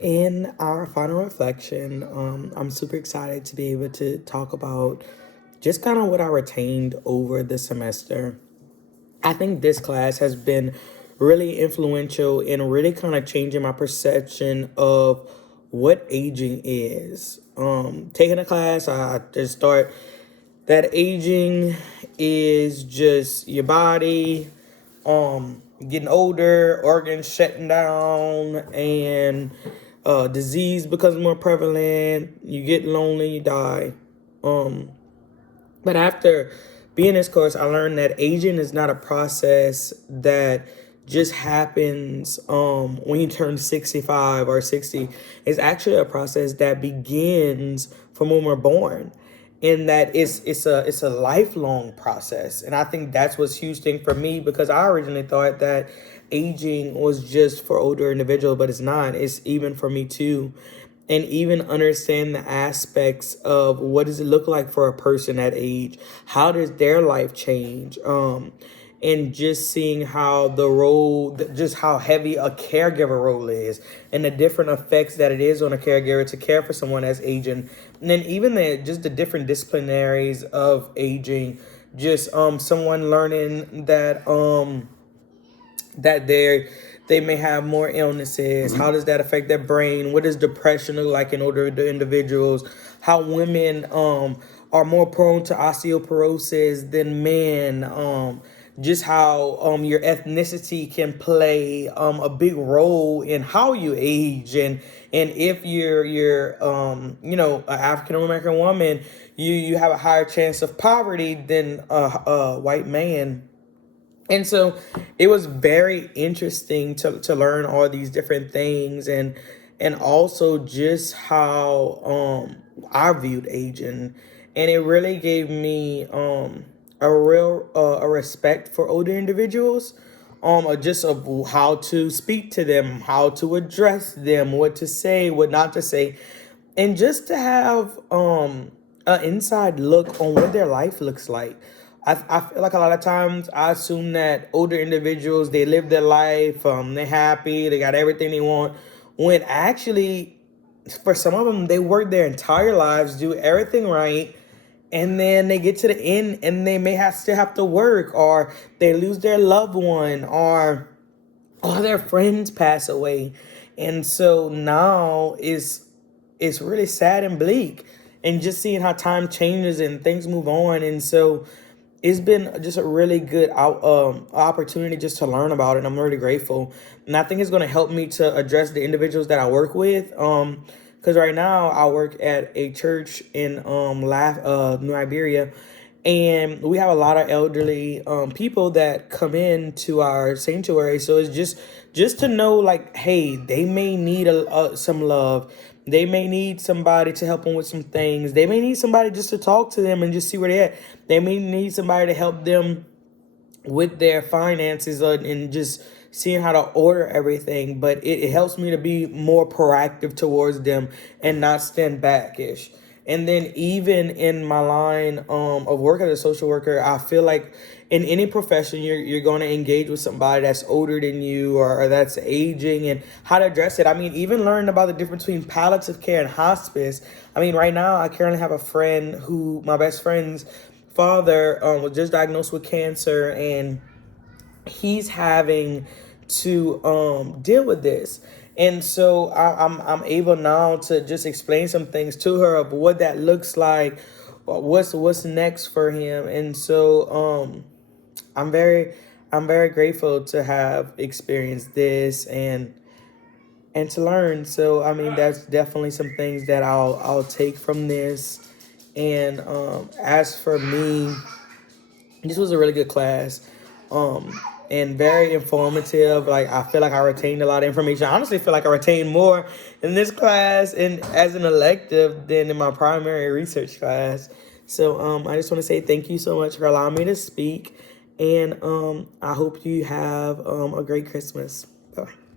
In our final reflection, I'm super excited to be able to talk about just kind of what I retained over the semester. I think this class has been really influential in really kind of changing my perception of what aging is. Taking a class, I just start that aging is just your body getting older, organs shutting down, and disease becomes more prevalent. You get lonely, you die. Um, but after being in this course, I learned that aging is not a process that just happens when you turn 65 or 60. It's actually a process that begins from when we're born. In that it's a lifelong process. And I think that's what's huge thing for me, because I originally thought that aging was just for older individuals, but it's not. It's even for me too, and even understand the aspects of what does it look like for a person at age, how does their life change, and just seeing how the role, just how heavy a caregiver role is, and the different effects that it is on a caregiver to care for someone as aging, and then even the different disciplinaries of aging, just someone learning that they may have more illnesses. How does that affect their brain? What does depression look like in older individuals? How women are more prone to osteoporosis than men. Just how your ethnicity can play a big role in how you age, and if you're an African American woman, you have a higher chance of poverty than a white man. And so it was very interesting to learn all these different things, and also just how I viewed aging. And it really gave me a respect for older individuals, just of how to speak to them, how to address them, what to say, what not to say, and just to have an inside look on what their life looks like. I feel like a lot of times I assume that older individuals, they live their life, they're happy, they got everything they want, when actually for some of them they work their entire lives, do everything right, and then they get to the end and they may have still have to work, or they lose their loved one, or all their friends pass away. And so now it's really sad and bleak, and just seeing how time changes and things move on. And so it's been just a really good opportunity just to learn about it. I'm really grateful, and I think it's going to help me to address the individuals that I work with. Because right now I work at a church in New Iberia, and we have a lot of elderly people that come in to our sanctuary. So it's just to know, like, hey, they may need some love. They may need somebody to help them with some things. They may need somebody just to talk to them and just see where they're at. They may need somebody to help them with their finances, and just seeing how to order everything. But it helps me to be more proactive towards them and not stand backish. And then even in my line of work as a social worker, I feel like in any profession, you're going to engage with somebody that's older than you, or that's aging, and how to address it. I mean, even learning about the difference between palliative care and hospice. I mean, right now I currently have a friend who, my best friend's father, was just diagnosed with cancer, and he's having to deal with this. And so I'm able now to just explain some things to her of what that looks like, what's next for him. And so I'm very I'm very grateful to have experienced this, and to learn. So I mean, that's definitely some things that I'll take from this. And as for me, this was a really good class, and very informative. Like, I feel like I retained a lot of information. I honestly feel like I retained more in this class and as an elective than in my primary research class. So I just want to say thank you so much for allowing me to speak, and I hope you have a great Christmas. Bye.